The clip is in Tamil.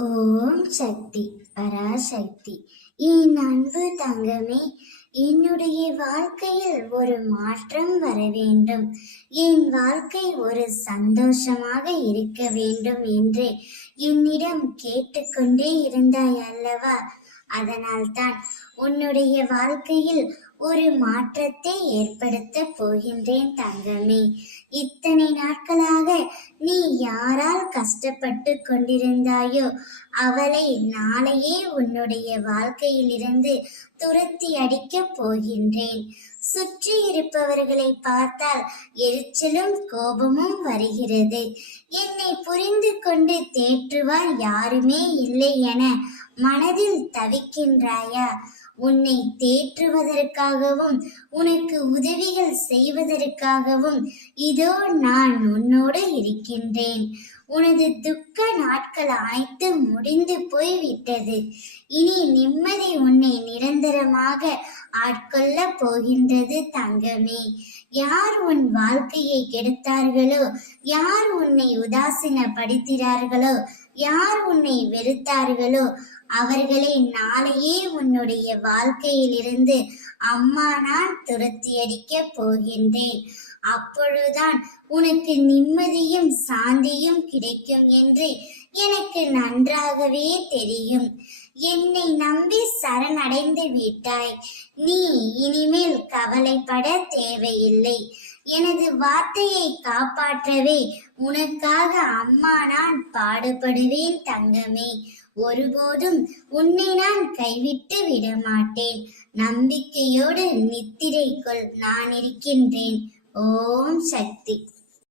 ஓம் சக்தி பராசக்தி. என் அன்பு தங்கமே, என்னுடைய வாழ்க்கையில் ஒரு மாற்றம் வர வேண்டும், என் வாழ்க்கை ஒரு சந்தோஷமாக இருக்க வேண்டும் என்று என்னிடம் கேட்டுக்கொண்டே இருந்தாய் அல்லவா? அதனால்தான் உன்னுடைய வாழ்க்கையில் ஒரு மாற்றத்தை ஏற்படுத்த போகின்றேன் தங்கமே. இத்தனை நாட்களாக நீ யாரால் கஷ்டப்பட்டு கொண்டிருந்தாயோ அவளை நாளையே உன்னுடைய வாழ்க்கையிலிருந்து துரத்தி அடிக்கப் போகின்றேன். சுற்றி இருப்பவர்களை பார்த்தால் எரிச்சலும் கோபமும் வருகிறது. என்னை புரிந்து கொண்டு தேற்றுவார் யாருமே இல்லை என மனதில் தவிக்கின்றாயா? உன்னை தேற்றுவதற்காகவும் உனக்கு உதவிகள் செய்வதற்காகவும் இதோ நான் உன்னோடு இருக்கின்றேன். உனது துக்க நாட்கள் அனைத்தும் முடிந்து போய்விட்டது. இனி நிம்மதி உன்னை நிரந்தரமாக ஆட்கொள்ள போகின்றது தங்கமே. யார் உன் வாழ்க்கையை கெடுத்தார்களோ, யார் உன்னை உதாசீனப்படுத்தினார்களோ, யார் உன்னை வெறுத்தார்களோ அவர்களை நாளையே உன்னுடைய வாழ்க்கையிலிருந்து அம்மா நான் துரத்தி அடிக்கப் போகின்றேன். அப்பொழுதுதான் உனக்கு நிம்மதியும் சாந்தியும் கிடைக்கும் என்று எனக்கு நன்றாகவே தெரியும். என்னை நம்பி சரணடைந்து விட்டாய். நீ இனிமேல் கவலைப்பட தேவையில்லை. எனது வார்த்தையை காப்பாற்றவே உனக்காக அம்மா நான் பாடுபடுவேன் தங்கமே. ஒருபோதும் உன்னை நான் கைவிட்டு விடமாட்டேன். நம்பிக்கையோடு நித்திரை கொள், நான் இருக்கின்றேன். ஓம் சக்தி.